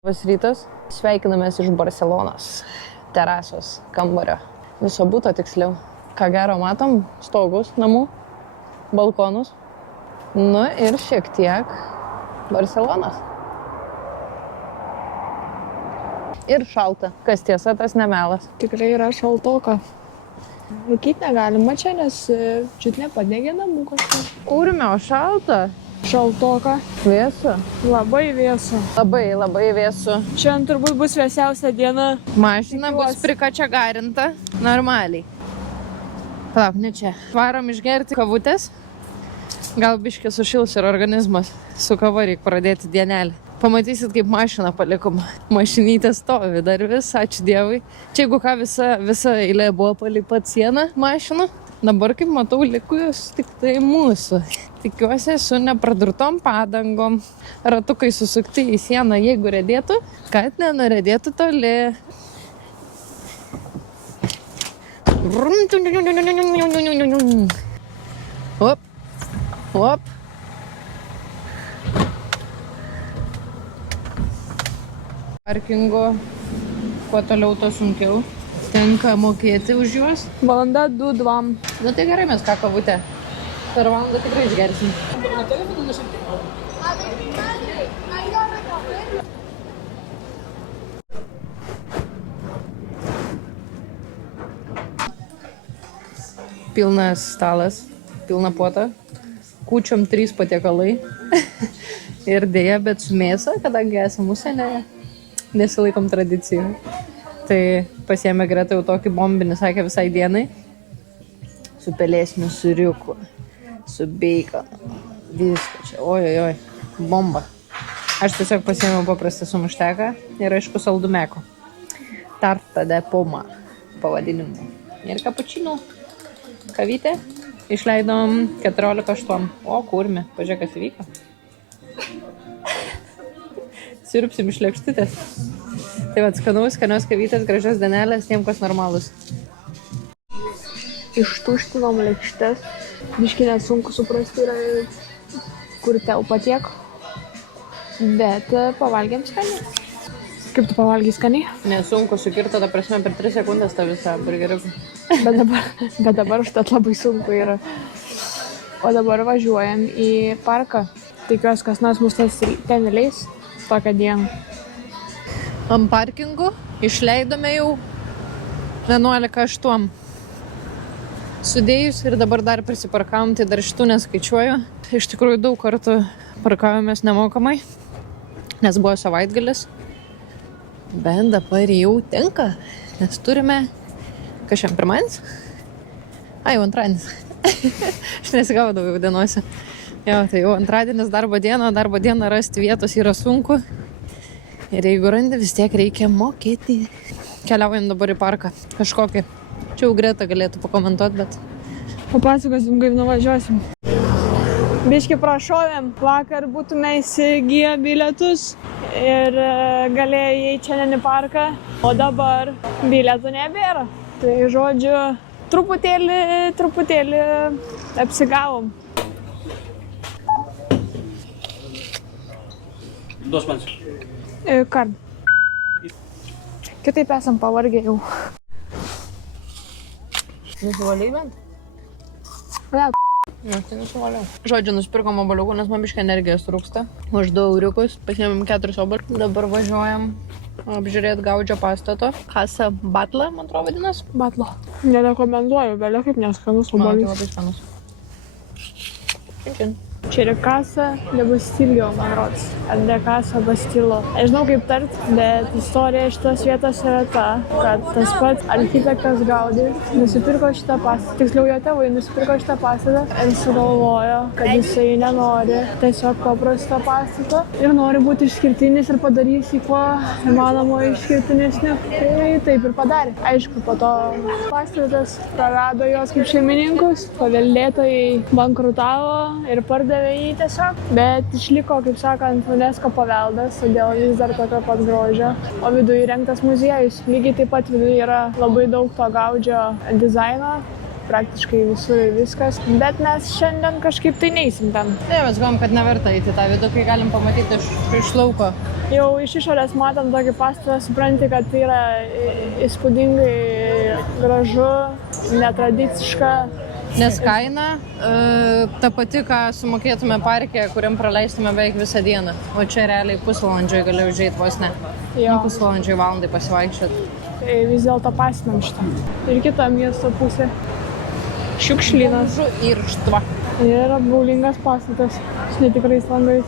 Labas rytas, sveikinamės iš Barselonos, terasos kambario, viso buto tiksliau. Ką gero matom, stogus namų, balkonus, nu ir šiek tiek Barselonos. Ir šalta, kas tiesa, tas nemelas. Tikrai yra šaltoka. Rūkyt negalima čia, nes čiut nepadegė namų kažkas. Kurmio šalta. Šaltoka. Vėsu. Labai vėsu. Labai vėsu. Šiandien turbūt bus vėsiausia diena. Mašina bus prikačiagarinta normaliai. Palauk, ne čia. Varom išgerti kavutės. Gal biškį sušils ir organizmas. Su kava reikia pradėti dienelį. Pamatysit, kaip mašiną palikom. Mašinytė stovi dar vis, ačiū Dievui. Čia jeigu ką, visa eilė buvo palipat sieną mašinų. Dabar, kaip matau, likus tik tai mūsų. Tikiuosi su nepradurtom padangom. Ratukai susukti į sieną, jeigu redėtų, kad nenuredėtų toli. Op, op. Parkingo, kuo toliau, to sunkiau. Tenka mokėti už juos. Valanda 2-2. Nu tai gerai, mes ką kavutę. Per valandą tikrai išgersim. Pilnas stalas, pilna puota. Kūčiom 3 patiekalai. Ir dėja, bet su mėsa, kadangi esam užsienyje, nesilaikom tradicijų. Tai pasiėmė Greta jau tokį bombinį, sakė, visai dienai. Su pelėsniu sūriuku, su beikonu, viską čia, oi, bomba. Aš tiesiog pasiėmiau paprastą sumušteką ir aišku saldumeko. Tarta de poma pavadinimu. Ir kapučino, kavytė. Išleidom 14,8. O, kurmi, pažiūrėk, kas įvyko. Sirupsim iš lėkštutės. Tai vat, skanios kavytės, gražios dienelės, tiem kas normalus. Ištuštinom lėkštes. Biškį net sunku suprasti yra, kur telpa tiek. Bet pavalgėm skaniai. Kaip tu pavalgiai skaniai? Nesunku sukirta, ta prasme, per 3 sekundės tą visą burgeriuką. Bet dabar užtat labai sunku yra. O dabar važiuojam į parką. Tikiuosi, kas nors mus ten leis tokią dieną. Ant parkingų išleidome jau 11,8. Sudėjus ir dabar dar prisiparkavom, tai dar šitų neskaičiuoju. Iš tikrųjų daug kartų parkavomės nemokamai, nes buvo savaitgalis. Bet dabar jau tenka, nes turime, kas šiandien pirmadienis? Jau antradienis. Aš nesigaudavau jau dienose. Jo, tai jau antradienis darbo dieną rasti vietos yra sunku. Ir jeigu randi, vis tiek reikia mokėti. Keliaujam dabar į parką. Kažkokį. Čia jau Greta galėtų pakomentuoti, bet... Papasakosim, kaip nuvažiuosim. Biškį prašovėm. Vakar būtume įsigiję bilietus ir galėjo įeiti šiandien į parką. O dabar bilietų nebėra. Tai žodžiu, truputėlį apsigavom. Dos manos. Kard. Kitaip esam pavargę jau. Nusivaliai bent? Ne, Tai nusivaliau. Žodžiu, nusipirkom oboliukų, nes man biškai energijos trūksta. Už 2 euriukus pasiėmėm 4 oboliukus. Dabar važiuojam apžiūrėti Gaudžio pastato. Casa Batla, man atrodo vadinas. Batlo. Nerekomenduoju, belia kaip neskanus Man tai obuolys. labai skanus. Čin. Čia yra Casa de Bastilio, man rodos. Ar de Casa Bastilo. Nežinau kaip tart, bet istorija šitos vietos yra ta, kad tas pats architektas Gaudį nusipirko šitą pastatą. Tiksliau, jo tėvai nusipirko šitą pastatą ir sugalvojo, kad jisai nenori tiesiog paprasto pastato ir nori būti išskirtinis ir padarys į kuo įmanoma išskirtinesniu. Tai taip ir padarė. Aišku, po to pastatas prarado jos kaip šeimininkus, paveldėtojai bankrutavo ir pardavė jį tiesiog, bet išliko, kaip sakant, UNESCO paveldas, todėl vis dar tokio pat grožio. O viduje įrengtas muziejus. Lygiai taip pat viduje yra labai daug to Gaudžio dizaino praktiškai visur ir viskas. Bet mes šiandien kažkaip tai neisim ten. Ne, mes galvom, kad neverta eiti tą vidų, kai galim pamatyti iš lauko. Jau iš išorės matant tokį pastatą, supranti, kad tai yra įspūdingai gražu, netradiciška. Nes kaina ta pati, ką sumokėtume parke, kuriam praleistume beveik visą dieną. O čia realiai pusvalandžiai gali užeiti vos ne. Jo. Pusvalandžiai valandai pasivaikščioti. Tai vis dėlto pasinam šitą. Ir kita miesto pusė. Šiukšlynas. Irštva. Ir apgaulingas pastatas su netikrais langais.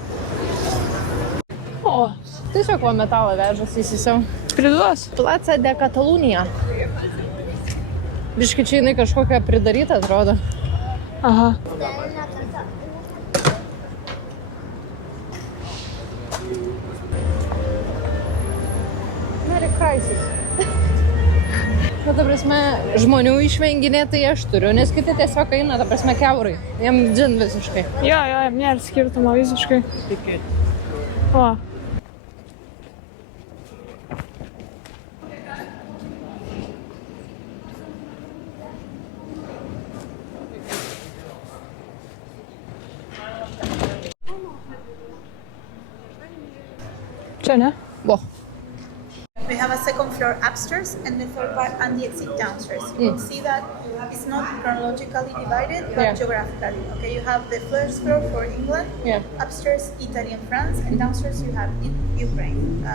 O, tiesiog va metalą vežas įsisiau. Priduos. Plaza de Catalunya. Biškai čia jinai kažkokia pridaryta, atrodo. Aha. Merry Crisis. Na, ta prasme, žmonių išvenginė tai aš turiu, nes kiti tiesiog eina, ta prasme, kiaurai. Jam dzin visiškai. Jo, nėra skirtumo visiškai. O. Čia ne? Vo. We have a second floor upstairs and the third part and the exit downstairs. You can see that it's not chronologically divided, but Yeah. geographically. Okay, you have the first floor for England, Yeah. upstairs Italy and France, and downstairs you have Ukraine.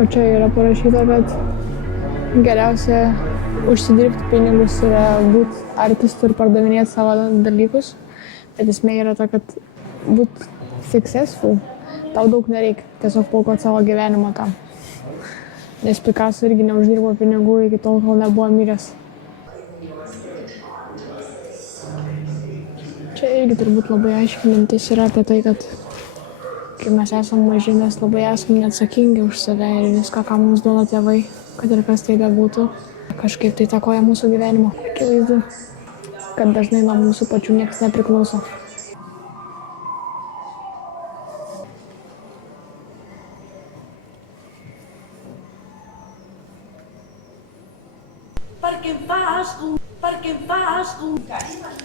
O čia yra parašyta, kad geriausia užsidirbti pinigus yra būti artistu ir pardavinėti savo dalykus. Bet esmė yra ta, kad būti successful, tau daug nereikia, tiesiog paukoti savo gyvenimą tam. Nes Picasso irgi neuždirbo pinigų iki tol, kol nebuvo miręs. Čia irgi turbūt labai aiškiai mintis yra apie tai, kad kai mes esam maži, mes labai esam neatsakingi už save ir viską, ką mums duoda tėvai, kad ir kas tai bebūtų, kažkaip tai įtakoja mūsų gyvenimą. Akivaizdu, kad dažnai nuo mūsų pačių niekas nepriklauso.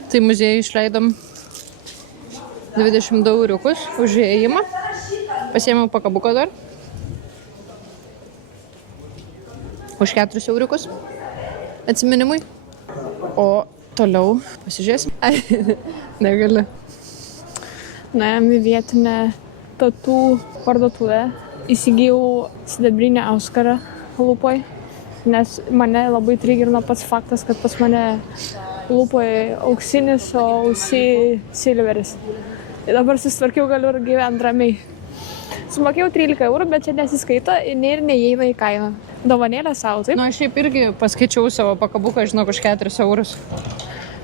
Tai muziejui išleidom 22 euriukus už įėjimą. Pasiėmiau pakabuką dar. Už 4 euriukus atsiminimui. O toliau pasižiūrėsim. Ai, negaliu. Nuėjom į vietinę tatų parduotuvę. Įsigijau sidabrinę auskarą lūpoj, nes mane labai trigerino pats faktas, kad pas mane lūpoj auksinis, o ausy silveris. Ir dabar susitvarkiau, galiu ir gyventi ramiai. Sumokėjau 13 eurų, bet čia nesiskaito ir neįeina į kainą. Dovanėlė savo, taip? Nu, aš šiaip irgi paskaičiau savo pakabuką, žinok, už 4 eurus.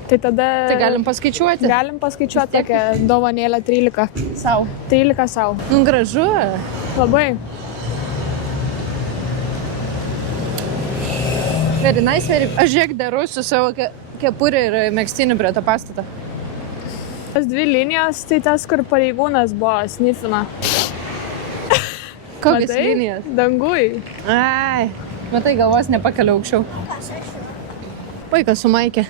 Tai tada... Tai galim paskaičiuoti? Galim paskaičiuoti tokią dovanėlę 13. Sau. 13 savo. Nu, gražu. Labai. Very nice, very... Aš žiūrėk daru su savo kepurė ir megztiniu prie to pastato. Tas 2 linijos, tai tas, kur pareigūnas buvo, snifina. Kokias Matai? linijas? Dangui. Ai, matai, galvos nepakeliu aukščiau. Vaikas su maikė.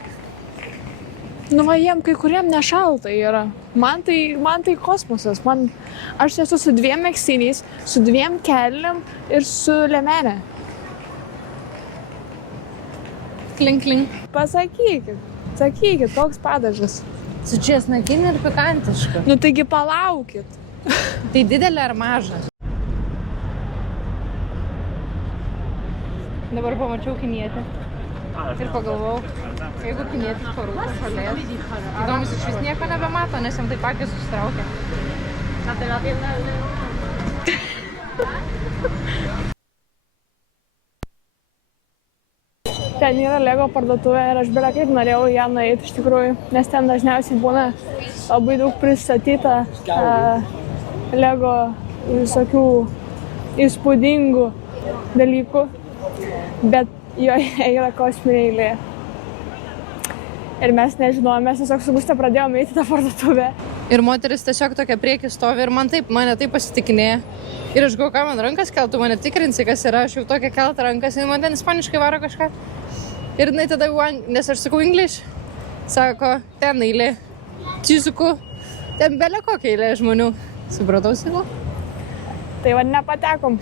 Nu, va, jiem kai kuriem nešalta yra. Man tai kosmosas. Aš esu su 2 megztiniais, su 2 kelnėm ir su liemenė. Klink, klink. Sakykit, koks padažas. Su česnakinė ir pikantiška. Nu, taigi palaukit. Tai didelė ar maža? Dabar pamačiau kinietę. Ir pagalvojau, jeigu kinietis parūko šalies, įdomus iš vis nieko nebemato, nes jam taip akis susitraukia. Ten yra Lego parduotuvė ir aš belia kaip norėjau ją nueiti iš tikrųjų, nes ten dažniausiai būna labai daug pristatyta Lego visokių įspūdingų dalykų, bet joje yra kosminė eilė. Ir mes nežinojome, mes tiesiog su Guste pradėjome eiti tą parduotuvę. Ir moteris tiesiog tokia priekį stovi ir mane taip pasitikinėja. Ir aš galvoju, ką man rankas keltų, mane tikrinsi, kas yra, aš jau tokia keltą rankas, ir man ten ispaniškai varo kažką. Ir jinai tada, nes aš sakau English, sako, ten eilė, cisuku, ten belia kokia eilė žmonių. Supratau, sigo? Tai va nepatekom.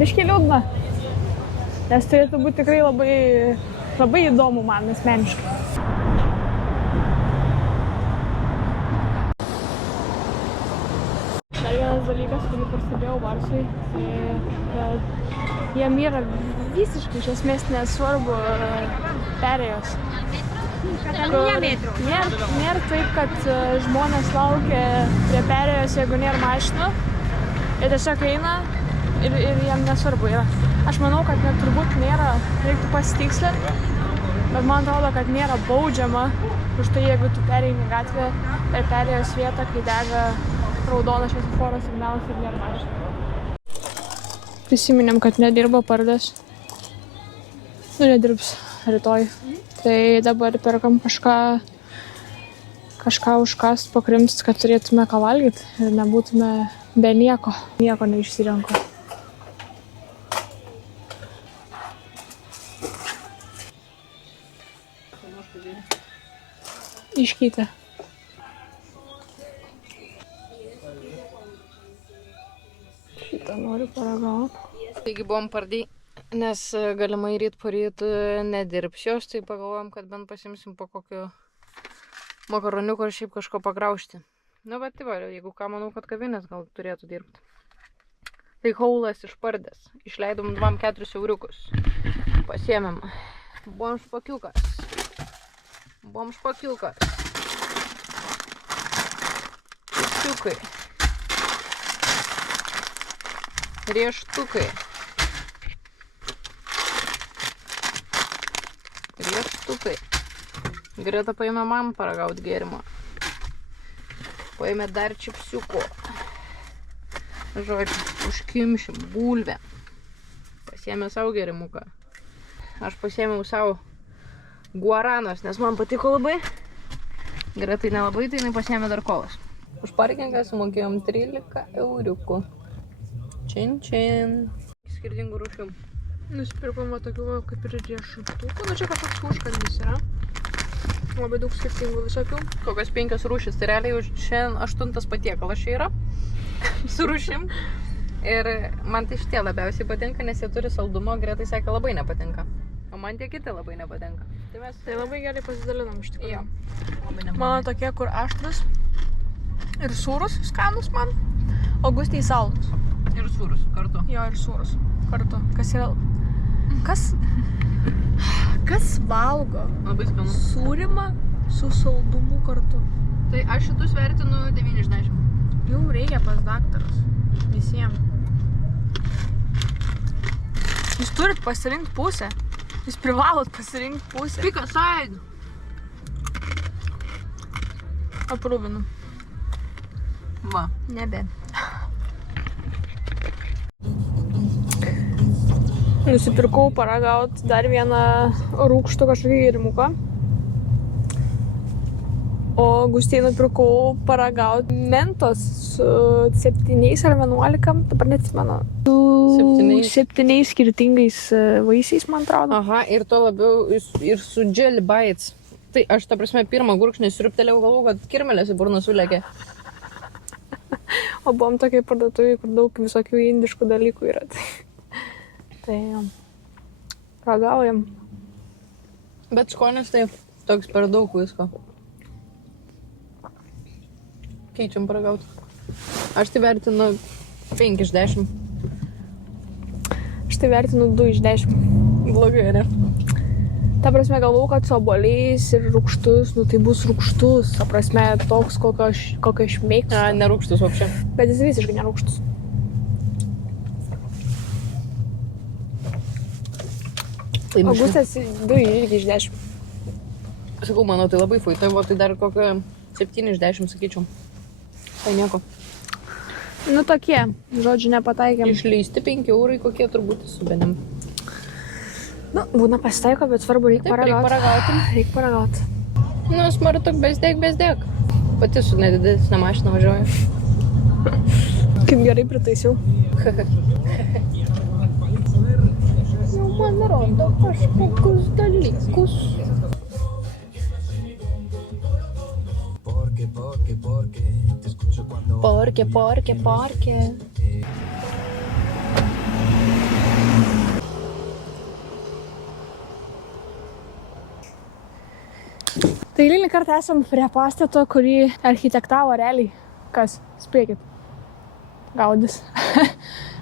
Biškį liūdna. Nes turėtų būti tikrai labai įdomu man asmeniškai. Dar vienas dalykas, kurį pastebėjau Varsui, kad jiem yra visiškai iš esmės nesvarbu perėjos. Nėra taip, kad žmonės laukia prie perėjos, jeigu nėra mašinų. Jie tiesiog eina ir jiem nesvarbu yra. Aš manau, kad net turbūt nėra, reiktų pasitikslinti, bet man atrodo, kad nėra baudžiama už tai, jeigu tu pereini gatvę per perėjos vietą, kai dega raudonas šviesoforo signalas ir nėra mašinų. Prisiminėm, kad nedirba pardas. Nu, nedirbs rytoj. Tai dabar perkam kažką užkast, pakrimst, kad turėtume ką valgyti ir nebūtume be nieko. Nieko neišsirenku. Iškytė. Šitą noriu paragauti. Taigi buvom pardy, nes galimai ryt poryt nedirbs jos, tai pagalvojom, kad bent pasimsim po kokio makaroniuko ar šiaip kažko pagraužti. Nu, bet tai va, jeigu ką, manau, kad kavinės gal turėtų dirbti. Tai haulas išpardės. Išleidom 2-4 euriukus. Pasiėmėm. Buvom špakiukas. Rieštukai. Greta paėmė man paragauti gėrimą. Paėmė dar čipsiuko. Žodžiu, užkimšim bulvę. Pasiėmė savo gėrimuką. Aš pasiėmiau savo guaranos, nes man patiko labai. Gretai nelabai, tai jinai pasiėmė dar kolas. Už parkingą sumokėjom 13 euriukų. Čin. Skirtingų rūšių. Nusipirkom va tokių kaip ir riešutukų. Nu čia kažkoks užkandis yra. Labai daug skirtingų visokių. Kokios 5 rūšis. Tai realiai jau šiandien 8 patiekalas čia yra. Su rūšim. Ir man tai šitie labiausiai patinka, nes jie turi saldumo. Gretai sakė, labai nepatinka. O man tie kiti labai nepatinka. Tai labai gerai pasidalinom iš tikrųjų. Jo. Mano tokie, kur aštrus ir sūrus, skanus man. O Gustei saldus. Ir sūrus kartu. Jo, ir sūrus kartu. Kas yra... Kas valgo Labai skanu. sūrimą su saldumu kartu? Tai aš šitus vertinu 9 iš 10. Jau reikia pas daktarus. Visiems. Jūs turit pasirinkti pusę. Jūs privalot pasirinkti pusę. Pick a side. Aprūvinu. Va. Nebe. Nusipirkau paragauti dar vieną rūgštų kažkokį gėrimuką. O Gustei nupirkau paragauti mentos su 7 ar 11, dabar neatsimenu. 7 skirtingais vaisiais, man atrodo. Aha, ir to labiau ir su jelly bites. Tai aš, ta prasme, pirmą gurkšnį sriuptelėjau, galvau, kad kirmelės į burną sulėkė. O buvom tokiai parduotuvai, kur daug visokių indiškų dalykų yra. Tai ragaujam. Bet skonis tai toks per daug visko. Keičiam paragauti. Aš tai vertinu 5 iš 10. Aš tai vertinu 2 iš 10. Blogai, ne? Ta prasme, galvau, kad su obuoliais ir rūgštus, nu tai bus rūgštus. Ta prasme, toks, kokio aš mėgstu. Nerūgštus vapšė. Bet jis visiškai nerūgštus. Augustas 2 irgi iš 10. Sakau, manau, tai labai fui. Tai dar kokio 7 iš 10, sakyčiau. Tai nieko. Nu tokie, žodžiu, nepataikėm. Išleisti 5 eurai, kokie turbūt su benim. Nu, būna pasitaiko, bet svarbu, reikia paragauti. Reikia paragauti. Nu, smartuk, bezdėk. Pati su nedidesnė mašina važiuoju. Kaip gerai pritaisiau. Jau man rodo kažkokius dalykus. Porke. Tai eilinį kartą esam prie pastato, kurį architektavo realiai. Kas? Spėkit. Gaudis.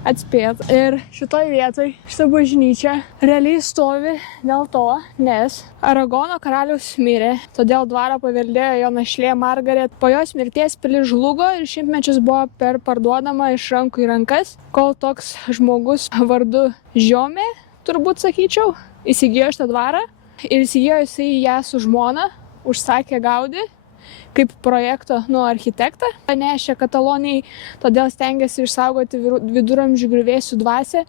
Atspėjat. Ir šitoj vietoj, šitą bažnyčią realiai stovi dėl to, nes Aragono karalius mirė, todėl dvarą paveldėjo jo našlė Margaret. Po jos mirties pilis žlugo ir šimtmečius buvo parduodama iš rankų į rankas, kol toks žmogus vardu Žiomė, turbūt sakyčiau, įsigijo šitą dvarą ir įsigijo jisai ją su žmona, užsakė Gaudį kaip projekto architektą. Nešė Katalonijai, todėl stengiasi išsaugoti viduramžių griuvėsių dvasią,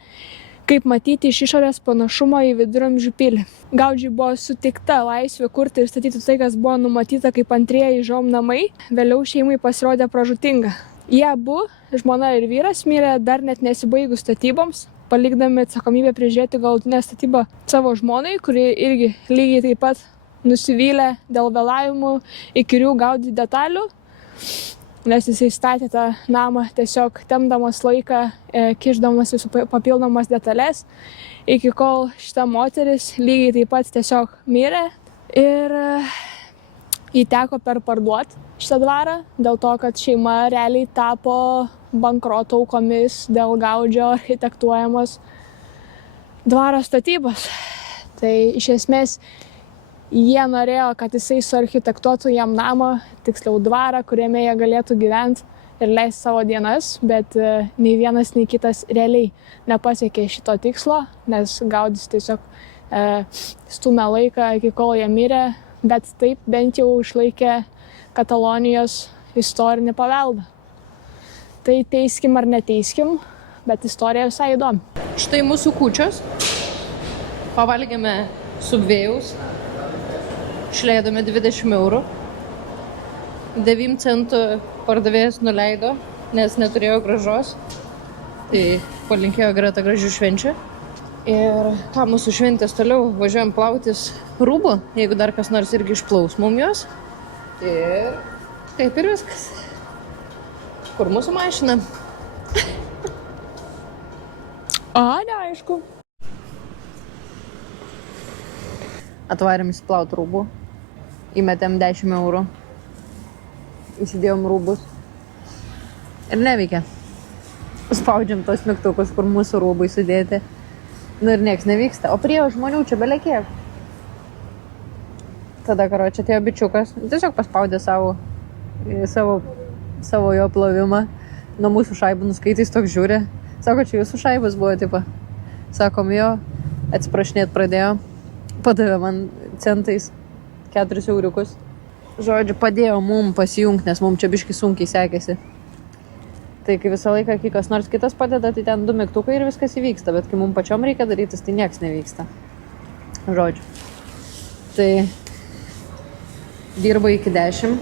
kaip matyti iš išorės panašumo į viduramžių pilį. Gaudžiui buvo suteikta laisvė kurti ir statyti tai, kas buvo numatyta kaip antrieji Žiom namai, vėliau šeimai pasirodė pražūtinga. Jie abu, žmona ir vyras, mirė dar net nesibaigus statyboms, palikdami atsakomybę prižiūrėti galutinę statybą savo žmonai, kuri irgi lygiai taip pat nusivylė dėl vėlavimų įkyrių Gaudį detalių, nes jisai statė tą namą tiesiog tempdamas laiką, kišdamas visų papildomas detalės, iki kol šita moteris lygiai taip pat tiesiog mirė ir jį teko parduoti šitą dvarą, dėl to, kad šeima realiai tapo bankroto aukomis dėl Gaudžio architektuojamos dvaro statybos. Tai iš esmės jie norėjo, kad jisai suarchitektuotų jam namą, tiksliau dvarą, kuriame jie galėtų gyventi ir leisti savo dienas, bet nei vienas, nei kitas realiai nepasiekė šito tikslo, nes Gaudis tiesiog stumė laiką, iki kol jie mirė, bet taip bent jau išlaikė Katalonijos istorinį paveldą. Tai teiskim ar neteiskim, bet istorija visai įdomi. Štai mūsų kūčios. Pavalgėme Subwėjaus. Išleidome 20 eurų. 9 centų pardavėjas nuleido, nes neturėjo grąžos. Tai palinkėjo Greta gražių švenčių. Ir ką mūsų šventės toliau, važiuojam plautis rūbų, jeigu dar kas nors irgi išplaus mum jos. Ir taip ir viskas. Kur mūsų mašina? Neaišku. Atvarėm įsiplaut rūbų. Įmetėm 10 eurų. Įsidėjom rūbus. Ir neveikia. Spaudžiam tos mygtukus, kur mūsų rūbai sudėti. Nu ir nieks nevyksta. O prie žmonių čia belekiek. Tada, čia atėjo bičiukas. Tiesiog paspaudė savo jo plovimą. Nuo mūsų šaibų nuskaitys toks žiūri. Sako, čia jūsų šaibas buvo, tipo. Sakom, jo. Atsiprašinėt pradėjo. Padavė man centais 4 euriukus. Žodžiu, padėjo mum pasijungti, nes mum čia biški sunkiai sekėsi. Tai kai visą laiką, kai kas nors kitas padeda, tai ten 2 mygtukai ir viskas įvyksta. Bet kai mum pačiom reikia darytis, tai nieks nevyksta. Žodžiu. Tai dirba iki 10.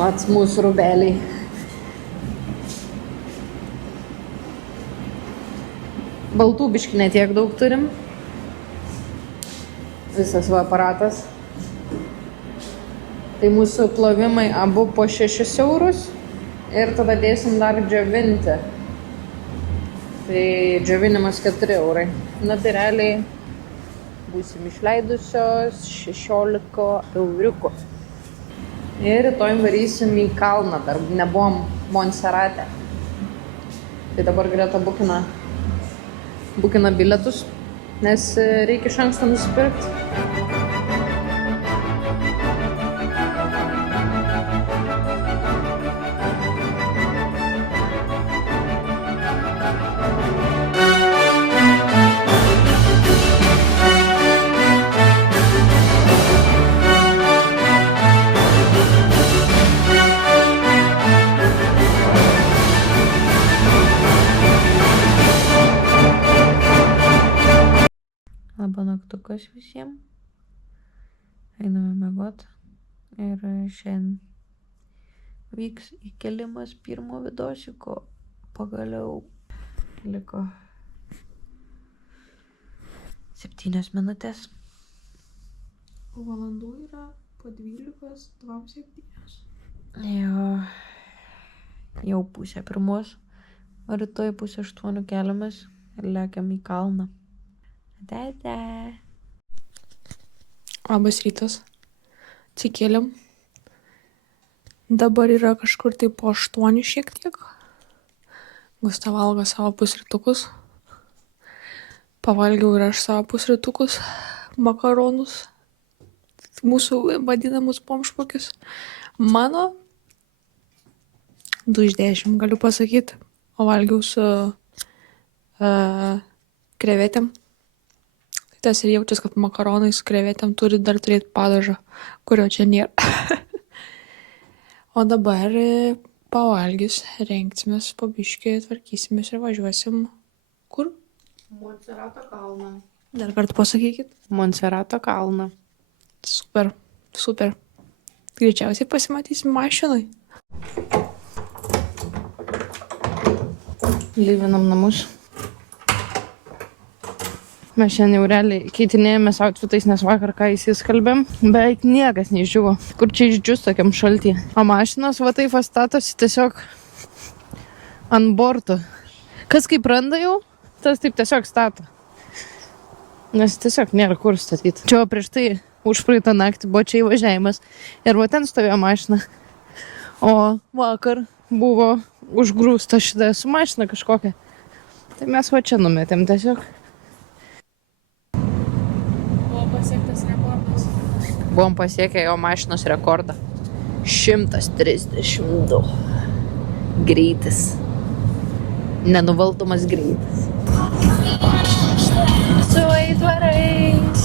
Ats mūsų rūbeliai. Baltų biški netiek daug turim. Visas va aparatas. Tai mūsų plovimai abu po 6 eurus ir tada dėsim dar džiovinti. Tai džiovinimas 4 eurai. Na tai realiai būsim išleidusios 16 euriukų. Ir rytoj varysim į kalną, dar nebuvom Monserrate. Tai dabar Greta bukina bilietus, nes reikia iš anksto nusipirkti. Labą naktukas visiems. Einame miegot. Ir šiandien vyks įkelimas pirmo vidosiko. Pagaliau liko 7 minutės. O valandų yra po 12:27. Jau 7:30. O rytoj 7:30 keliamės ir lekiam į kalną. Dada. Labas rytas. Atsikėlėm. Dabar yra kažkur tai po 8 šiek tiek. Gusta valgo savo pusrytukus. Pavalgiau ir aš savo pusrytukus. Makaronus. Mūsų vadinamus pomšpokius. Mano 2 iš 10 galiu pasakyti. O valgiau su krevetėm. Tas ir jaučias, kad makaronai su krevetėm turi dar turėti padažą, kurio čia nėra. O dabar pavalgius, rengsimės, po biškį tvarkysimės ir važiuosim kur? Monserrato kalną. Dar kartą pasakykit. Monserrato kalną. Super, super. Greičiausiai pasimatysim mašinai. Lyvinam namus. Mes šiandien jau realiai keitinėjomės outfitais, nes vakar ką įsiskalbėm, beveik niekas neišdžiuvo. Kur čia išdžius tokiam šaltį. O mašinos va taip statosi tiesiog ant borto. Kas kaip randa jau, tas taip tiesiog stato. Nes tiesiog nėra kur statyti. Čia prieš tai užpraeitą naktį buvo čia įvažiavimas ir va ten stovėjo mašina. O vakar buvo užgrūsta šitą su mašina kažkokia. Tai mes va čia numetėm tiesiog. Pasiektas rekordas. Buvom pasiekę jo mašinos rekordą. 132. Greitis. Nenuvaldomas greitis. Su aitvarais.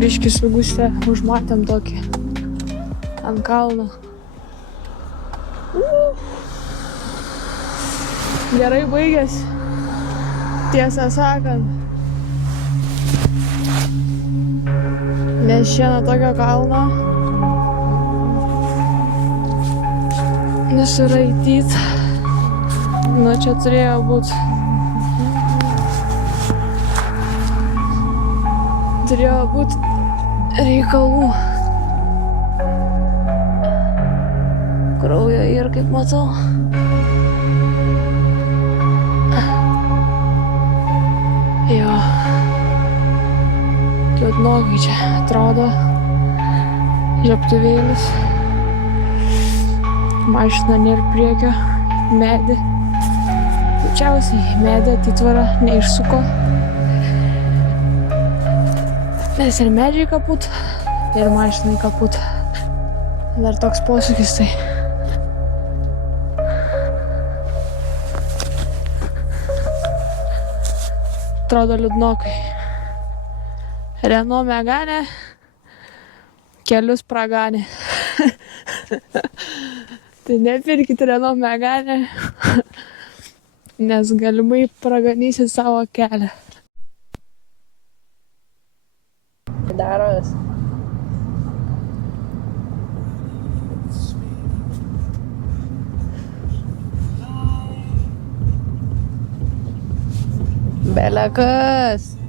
Biškį su Guste užmatėm tokį ant kalno. Gerai baigėsi, tiesą sakant. Nes šiandien tokio kalno nusiraityt. Nu čia turėjo būt. Turėjo būt reikalų. Kraujo ir kaip matau. Jo. Liūdnokai čia atrodo. Žiebtuvėlis. Mašina nėra priekio. Medį. Greičiausiai medį atitvarą neišsuko. Nes ir medžiai kaput, ir mašinai kaput. Dar toks posūkis tai. Atrodo liūdnokai. Renault Megane, kelius praganė. Tai nepirkit Renault Megane, nes galimai praganysit savo kelią. Daros. Belekas.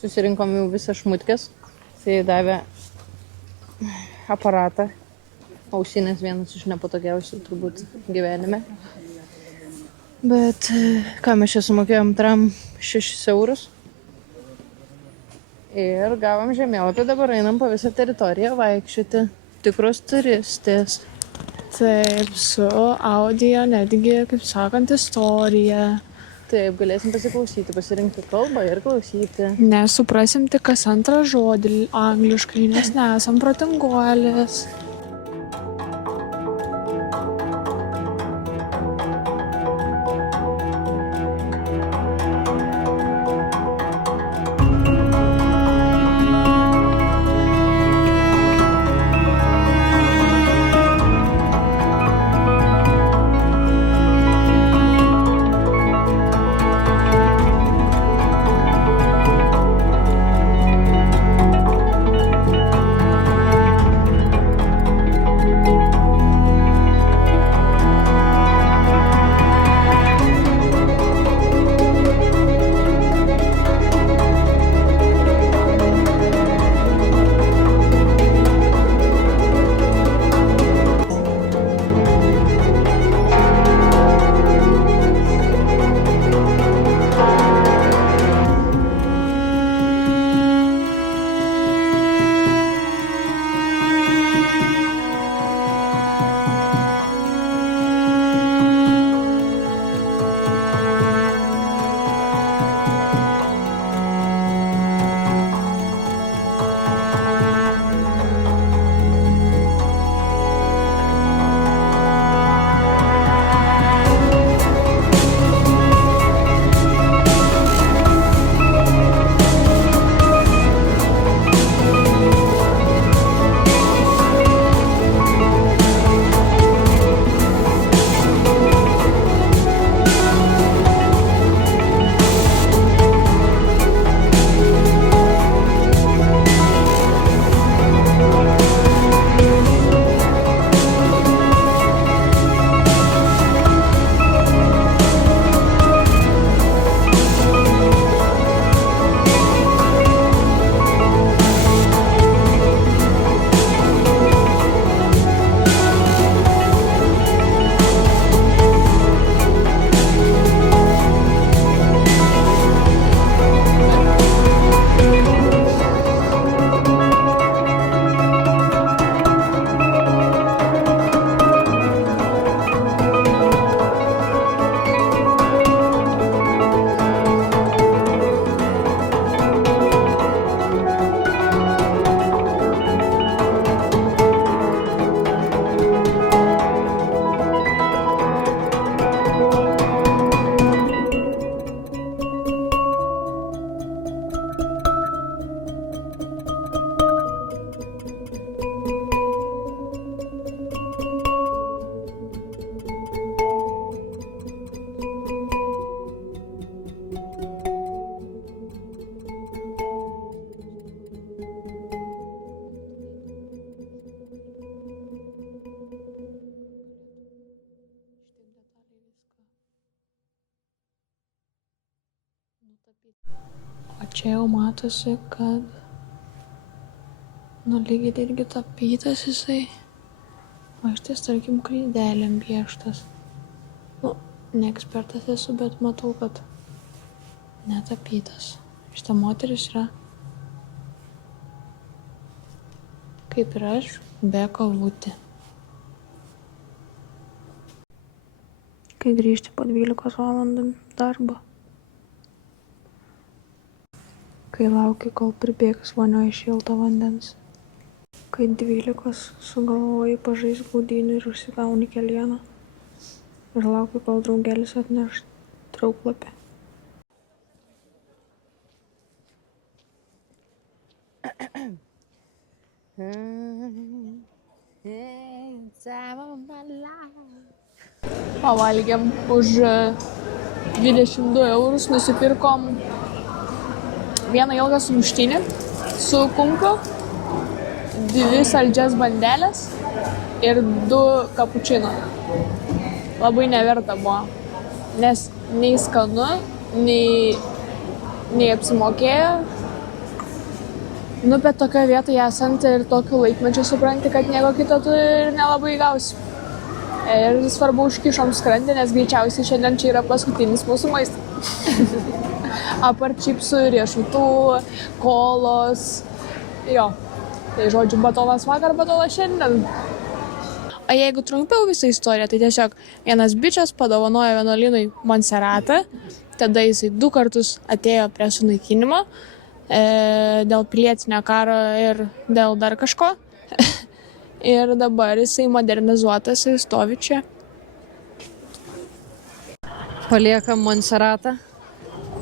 Susirinkom jau visą šmutkės, tai davė aparatą, ausinės vienas iš nepatogiausių turbūt gyvenime. Bet ką mes čia sumokėjom, tram 6 eurus ir gavom žemėlapį, dabar einam po visą teritoriją vaikščioti, tikros turistės. Taip, su audio netgi, kaip sakant, istorija. Taip, galėsim pasiklausyti, pasirinkti kalbą ir klausyti. Nesuprasim tik kas antrą žodį angliškai, nes nesam protinguolės. Čia jau matosi, kad lygiai irgi tapytas jisai. O štais, tarkim, kreidelėm pieštas. Ne ekspertas esu, bet matau, kad netapytas. Šita moteris yra kaip ir aš, be kavutė. Kai grįžti po 12 valandų darbo. Kai lauki, kol pribėgs vonioje šilto vandens. Kai 12 sugalvoji pažaisti gaudynių ir užsigauni kelieną. Ir laukiu, kol draugelis atneš trauklapį. Pavalgėm už 22 eurus, nusipirkom vieną ilgą sumuštinį su kumpiu, 2 saldžias bandelės ir 2 kapučino. Labai neverta buvo, nes nei skanu, nei apsimokėjo. Bet tokio vietoje esant ir tokiu laikmečiu supranti, kad nieko kito tu ir nelabai gausi. Ir svarbu užkišom skrandį, nes greičiausiai šiandien čia yra paskutinis mūsų maistas. Apart čipsų, riešutų, kolos. Jo, tai žodžiu, batonas vakar, batonas šiandien. O jeigu trumpiau visą istoriją, tai tiesiog vienas bičas padovanojo vienuolynui Monseratą, tada jisai 2 kartus atėjo prie sunaikinimo dėl pilietinio karo ir dėl dar kažko. Ir dabar jisai modernizuotas ir stovi čia. Paliekam Monseratą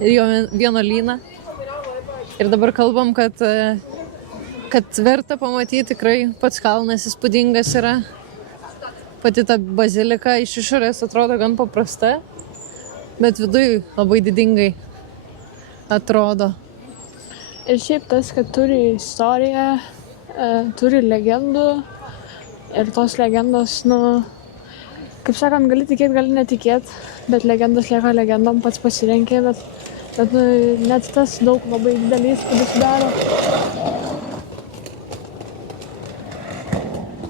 ir jo vienuolyną. Ir dabar kalbam, kad verta pamatyti, tikrai pats kalnas įspūdingas yra. Pati ta bazilika iš išorės atrodo gan paprasta, bet viduj labai didingai atrodo. Ir šiaip tas, kad turi istoriją, turi legendų ir tos legendos, kaip sakant, gali tikėti, gali netikėti, bet legendos lieka legendom, pats pasirenkė, bet net tas daug labai didelį įspūdį sudaro.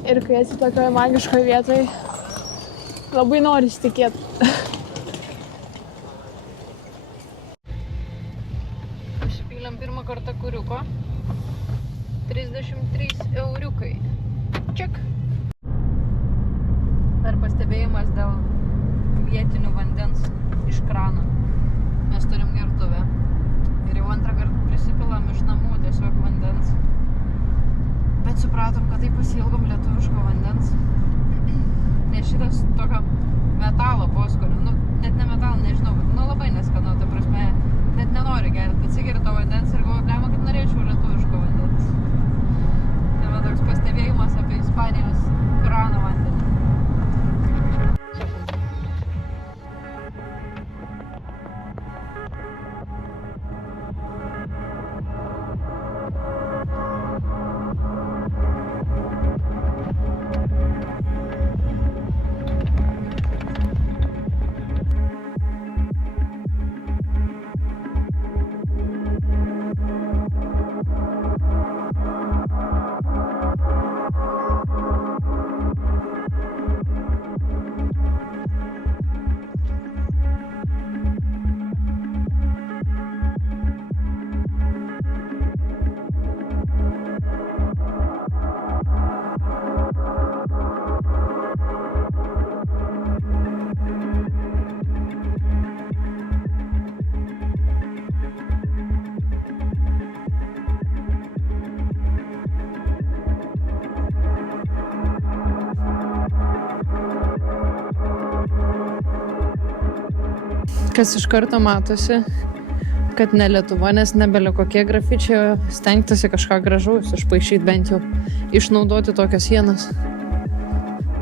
Ir kai esi tokioje magiškoje vietoje, labai norisi tikėti. Užsipylėm pirmą kartą kuriuko. 33 euriukai. Ček. Dar pastebėjimas dėl vietinių vandens iš krano. Mes turim gertuvę. Ir jau antrą kartą prisipilam iš namų tiesiog vandens. Bet supratom, kad tai pasiilgom lietuviško vandens. Nes šitas tokio metalo poskonio, net ne metalo, nežinau, labai neskanu, ta prasme, net nenori gerti. Atsigeri to vandens ir galvoju, kaip norėčiau lietuviško vandens. Tai va toks pastebėjimas apie Ispanijos krano vandenį. Kas iš karto matosi, kad ne Lietuva, nes nebeli kokie grafičiai, stengtasi kažką gražaus išpaišyti, bent jau išnaudoti tokias sienas.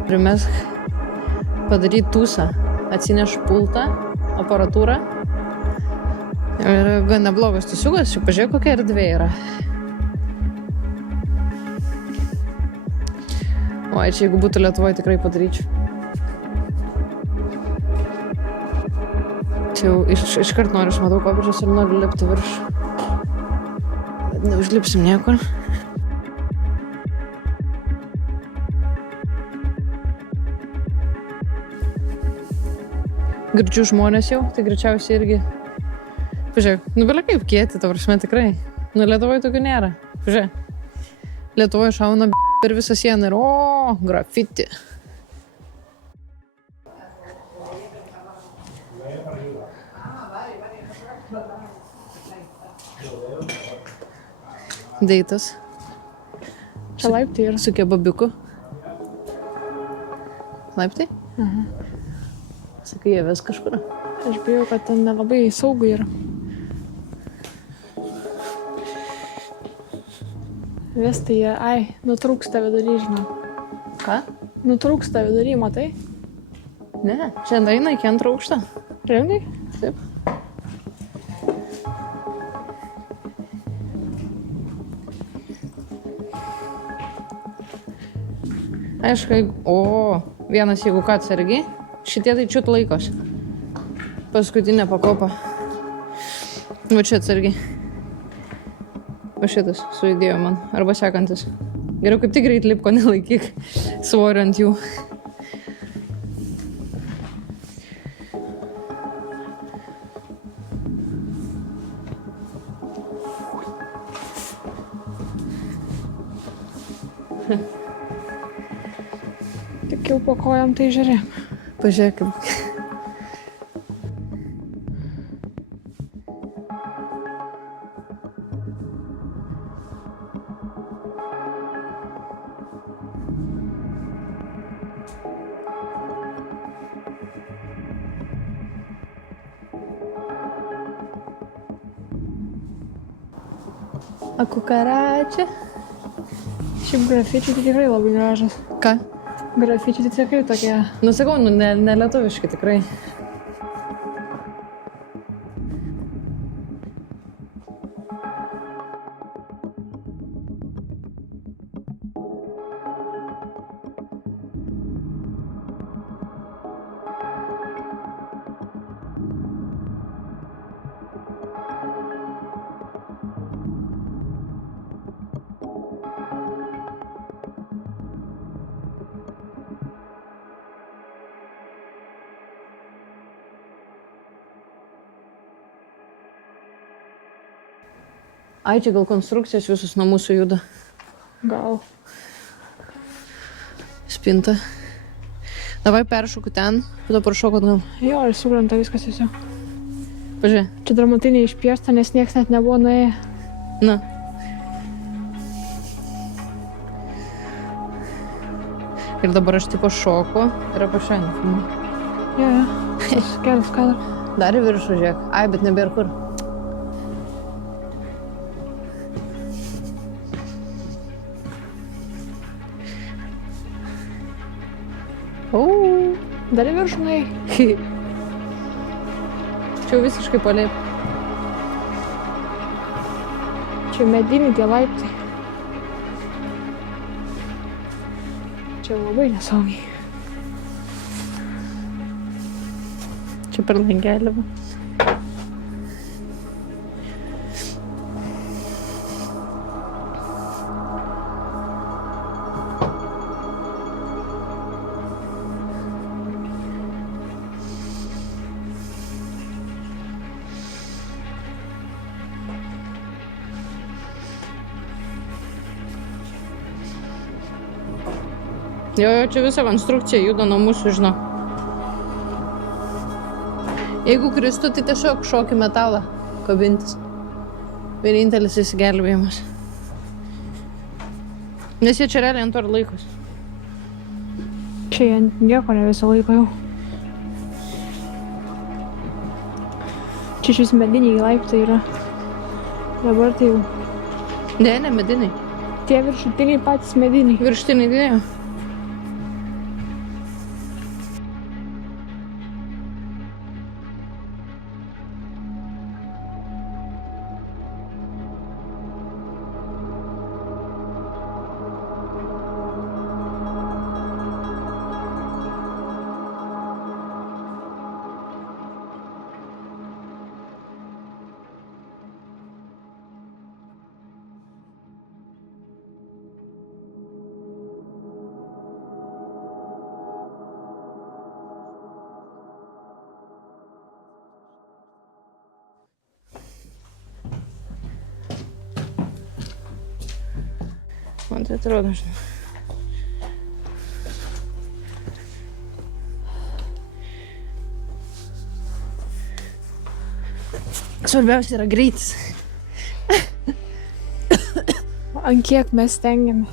Primesk padaryti tūsą, atsineš pultą, aparatūrą. Ir gan neblogas tūsiukas, čia pažiūrėk, kokia erdvė yra. O, čia jeigu būtų Lietuvoje, tikrai padaryčiau. Čia jau iškart noriu, aš matau kopėčius ir noriu lipti virš. kad neužlipsim niekur. Girdžiu žmonės jau, tai greičiausiai irgi. Pažiūrėk, belia kaip kieti, ta prasme tikrai. Lietuvoje tokių nėra. Pažiūrėk. Lietuvoje šauna per visą sieną ir grafiti. Deitas. Čia laiptai yra. Su kebabiuku. Laiptai? Sakai, jie ves kažkur. Aš bijau, kad ten nelabai saugu yra. Vis tai jie, nutrūksta vidury, žinau. Ką? Nutrūksta vidury, matai? Ne, čia eina iki antro aukšto. Rimtai? Taip. Aišku, vienas jeigu ką atsargiai, šitie tai čiut laikos. Paskutinė pakopa. Va čia atsargiai. Va šitas sujudėjo man. Arba sekantis. Geriau kaip tik greit lipko, nelaikyk svorio ant jų. Tik jau po kojam tai žiūrėk. Pažiūrėkim. A kukaračia. Šiaip grafičiai tai tikrai labai gražus. Ką? Grafičiai tai tikrai tokie. Sakau, ne lietuviški tikrai. Ai, čia gal konstrukcijos visus namus sujuda. Gal. Spinta. Davai peršoku ten, tada paršoku atgal. Jo, ir sukrenta viskas tiesiog. Pažiūrėk. Čia dramatinė išpiešta, nes nieks net nebuvo nuėję. Na. Ir dabar aš tipo šoku ir apašeinu filmu. Jo. Kelias kadras. Dar į viršų žiūrėk. Ai, bet nebėra kur. Dar į viršų nuėjai. Čia jau visiškai palėp. Čia mediniai tie laiptai. Čia labai nesaugiai. Čia per langelį. Jo, čia visa konstrukcija juda nuo mūsų, žinau. Jeigu kristų, tai tiesiog šoki metalą kabintis. Vienintelis įsigelbėjimas. Nes jie čia realiai ant to ir laikos. Čia jie nieko ne visą laiką jau. Čia šis mediniai laiptai yra. Dabar tai jau. Ne, mediniai. Tie viršutiniai patys mediniai. Viršutiniai dėjo. Man tai atrodo, žinai. Svarbiausia yra greitis. Ant kiek mes stengiame.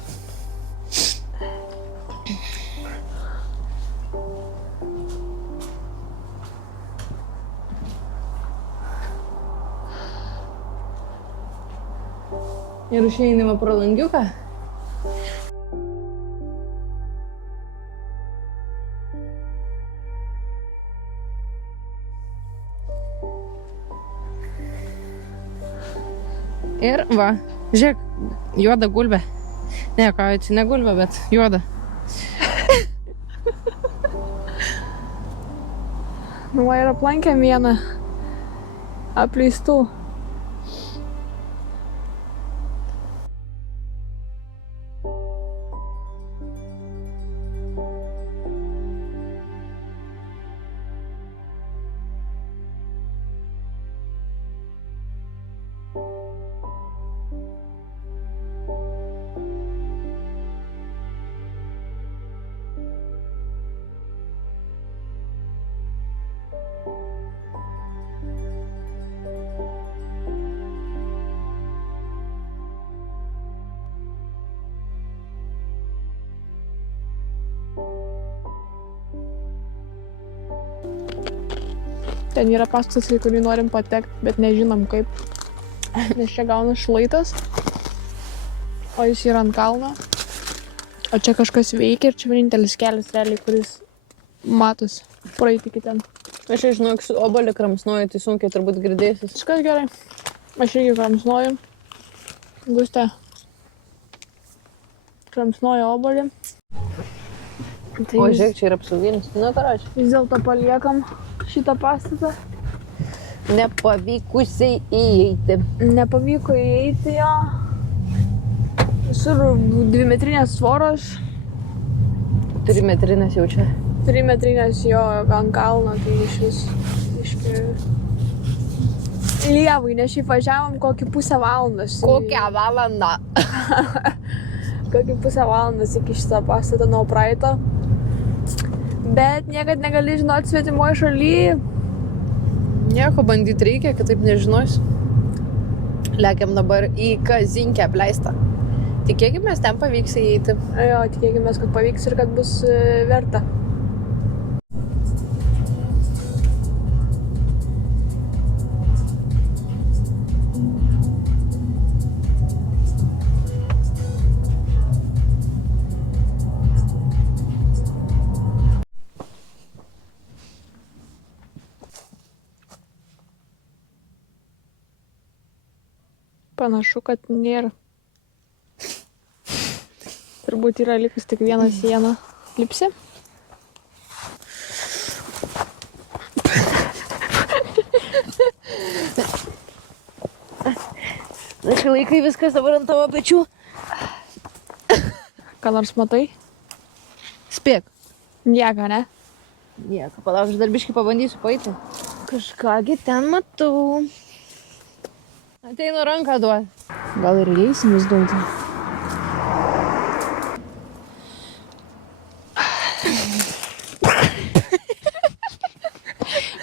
Ir išeinama pro langiuką. Ir va, žiūrėk, juoda gulbė. Ne, ką, čia ne gulbė, bet juoda. Nu, va, ir aplankėm vieną apleistų. Ten yra pastatas, į kurį norim patekti, bet nežinom kaip. Nes čia gauna šlaitas, o jis yra ant kalno. O čia kažkas veikia ir čia vienintelis kelias realiai, kuris matosi praeiti iki ten. Aš žinok, su obolį kramsnoju, tai sunkiai turbūt girdėsis. Viskas gerai. Aš irgi kramsnoju. Gustė kramsnoja obolį. Tai O žiūrėk, čia yra apsauginis. Na, karačiai. vis dėlto paliekam šitą pastatą. Nepavykusiai įeiti. Nepavyko įeiti jo. Visur 2 metrinės tvoros. 3 metrinės jau čia. 3 metrinės jo ant kalno, tai iš vis lievai, nes šiaip važiavom kokį pusę valandos. Kokią valandą? Kokį pusę valandos iki šitą pastatą nuo praeito. Bet niekad negali žinoti svetimoje šalyje. Nieko bandyti reikia, kitaip nežinos. Lekiam dabar į Kazinkę apleistą. Tikėkime, ten pavyks įeiti. Jo, tikėkime, kad pavyks ir kad bus verta. Panašu, kad nėra. Turbūt yra likus tik viena siena. Lipsi? Čia laikai viskas dabar ant tavo pečių. Ką nors matai? Spėk. Nieko, ne? Nieko, palauk, aš dar biškį pabandysiu paeiti. Kažkągi ten matau. Ateinu ranką duoti. Gal ir įeisim vis dėlto.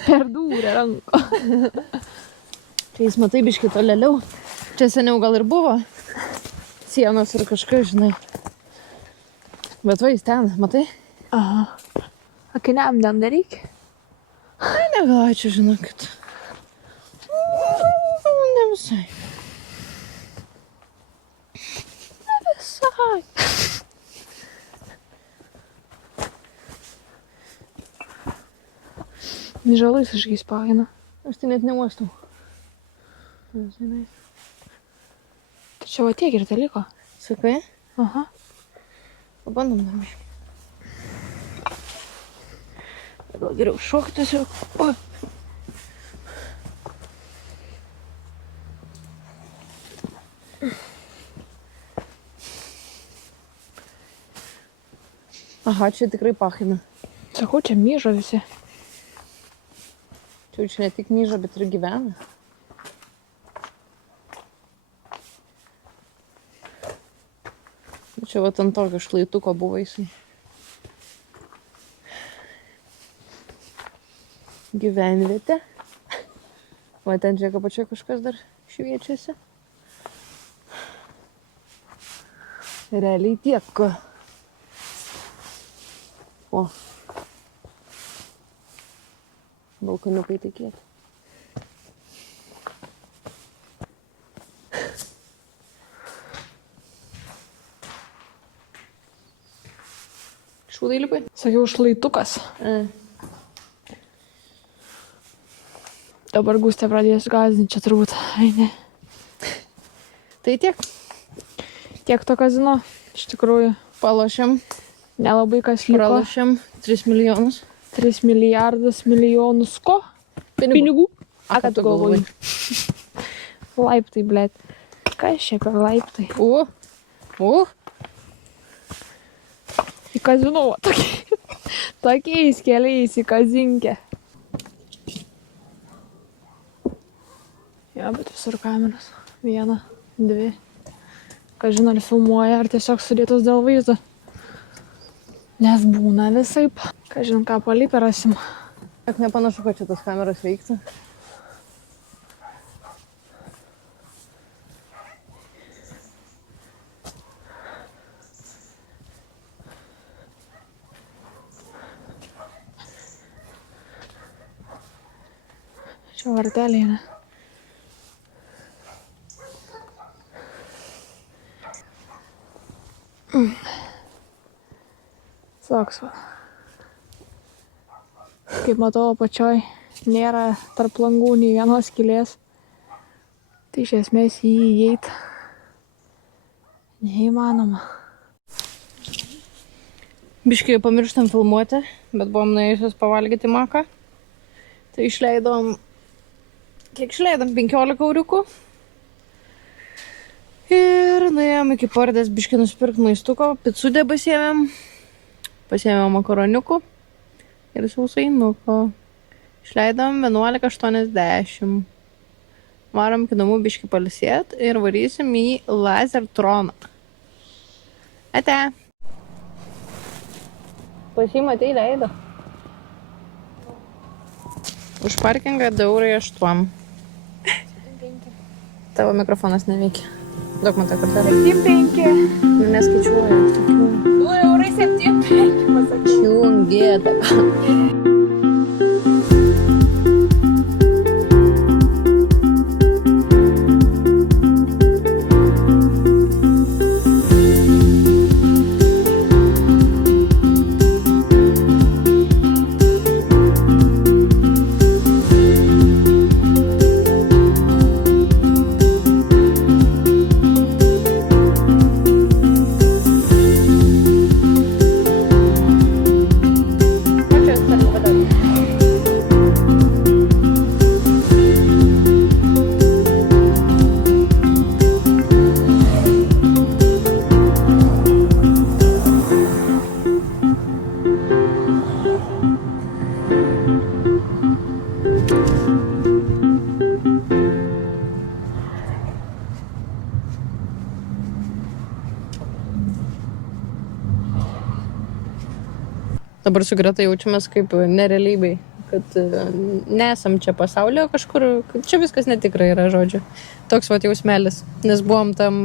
Perdūrė ranko. Čia jis matai biškį tolėliau. Čia seniau gal ir buvo sienos ir kažkas, žinai. Bet va, jis ten, matai? Aha. Akiniam ten nereikia? Ai, negalaičiau, žinokit. Ne visai. Ne visai. Žalais kažkai spagina. Aš tai net neuostau. Žinai. Tai čia va tiek ir tai liko. Sakai? Aha. Pabandom dar biškį. Gal geriau šokti tiesiog. O. Aha, čia tikrai pachina. Sakau, čia myžo visi. Čia ne tik myža, bet ir gyvena. Čia vat ant tokio šlaituko buvo jisai. Gyvenvietė. Va ten žiūrėk, apačioje kažkas dar šviečiasi. Realiai tiek. O. Balkoniukai tikėti. Šūdai lipai? Sakiau, šlaitukas. Dabar Gustė pradės gąsdinti čia turbūt. Ai, ne. Tai tiek. Tiek to kazino. Iš tikrųjų, Palošiam. nelabai kas liko. Pralošiam 3 milijonus. 3 milijardus milijonus ko? Pinigų. A, ką tu galvoji? Laiptai, blėt. Kas čia per laiptai? Į kazino. Tokiais keliais į kazinkę. Jo, bet visur kameras. 1, 2. Kažin ar filmuoja, ar tiesiog sudėtos dėl vaizdo. Nes būna visaip. Kažin ką palypę rasim. Ak nepanašu, kad čia tas kameras veiktų. Čia varteliai, ne? Toks va. Kaip matau, apačioj nėra tarp langų nei vienos skylės. Tai iš esmės į jį įeit neįmanoma. Biškai pamirštam filmuoti, bet buvom nuėjusios pavalgyti maką. Tai išleidom, kiek išleidom, 15 euriukų. Ir nuėjom iki Pordės biškai nusipirkt maistuko, picudę pasiėmėm makaroniukų ir sausainuko. Išleidom 11,80. Varom iki namų biškai pailsėt ir varysim į Lasertroną. Ate. Pasimatei leido. Už parkingą 2,08 €. Tavo mikrofonas neveikia. Daug man tą kortelę. 7,5. Ir neskaičiuoju. 2,7 € pasakiau. Čiungėta. Dabar su Greta jaučiamės kaip nerealybėj, kad nesam čia pasaulyje kažkur, čia viskas netikra yra, žodžiu. Toks vat jausmelis, nes buvom tam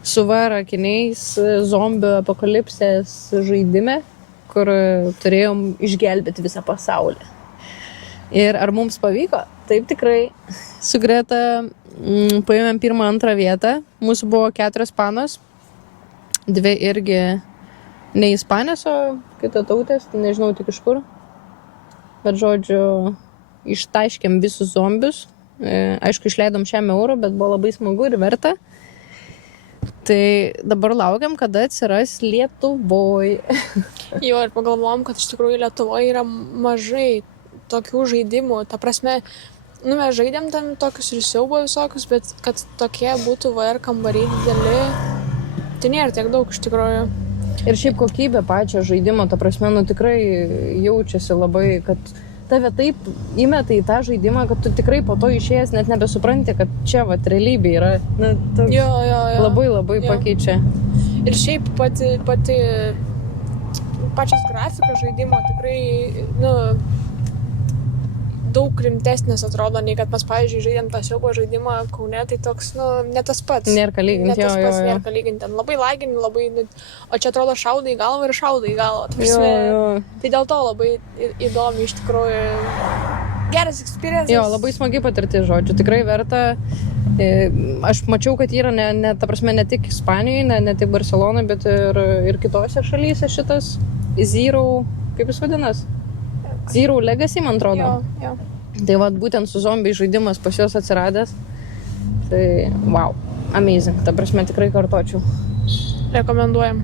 su VR akiniais zombių apokalipsės žaidime, kur turėjom išgelbėti visą pasaulį. Ir ar mums pavyko? Taip tikrai. Su Greta paėmėm 1-2 vietą, mūsų buvo 4 panos, 2 irgi ne ispanės, o kitatautės, tai nežinau tik iš kur. Bet žodžiu, ištaiškėm visus zombius. Aišku, išleidom 1 eurą, bet buvo labai smagu ir verta. Tai dabar laukiam, kada atsiras Lietuvoj. Jo, ir pagalvojom, kad iš tikrųjų Lietuvoje yra mažai tokių žaidimų. Ta prasme, mes žaidėm ten tokius ir siaubo visokius, bet kad tokie būtų VR kambariai dideli, tai nėra tiek daug iš tikrųjų. Ir šiaip kokybė pačio žaidimo, ta prasme, tikrai jaučiasi labai, kad tave taip įmeta į tą žaidimą, kad tu tikrai po to išėjęs net nebesupranti, kad čia vat realybė yra. Jo. Labai Jo. pakeičia. Ir šiaip pačios grafikos žaidimo tikrai, nu, daug rimtesnis atrodo, nei kad mes, pavyzdžiui, žaidėm tą siaubo žaidimą Kaune, tai toks, nu, ne tas pats. Nėra ką lyginti, jo. Nėra ką lyginti, ten labai lagini, labai, nu, o čia atrodo šaudai į galvą ir šaudai į galvą. Jo. Tai dėl to labai įdomi iš tikrųjų. Geras experience. Jo, labai smagi patirtis, žodžiu, tikrai verta. Aš mačiau, kad yra ta prasme, ne tik Ispanijoje, ne tik Barcelonai, bet ir kitose šalyse šitas Zero, kaip jis vadinas? Zero Legacy, man atrodo. Jo. Tai vat būtent su zombiai žaidimas pas juos atsiradęs. Tai wow, amazing, ta prasme tikrai kartočiau. Rekomenduojam.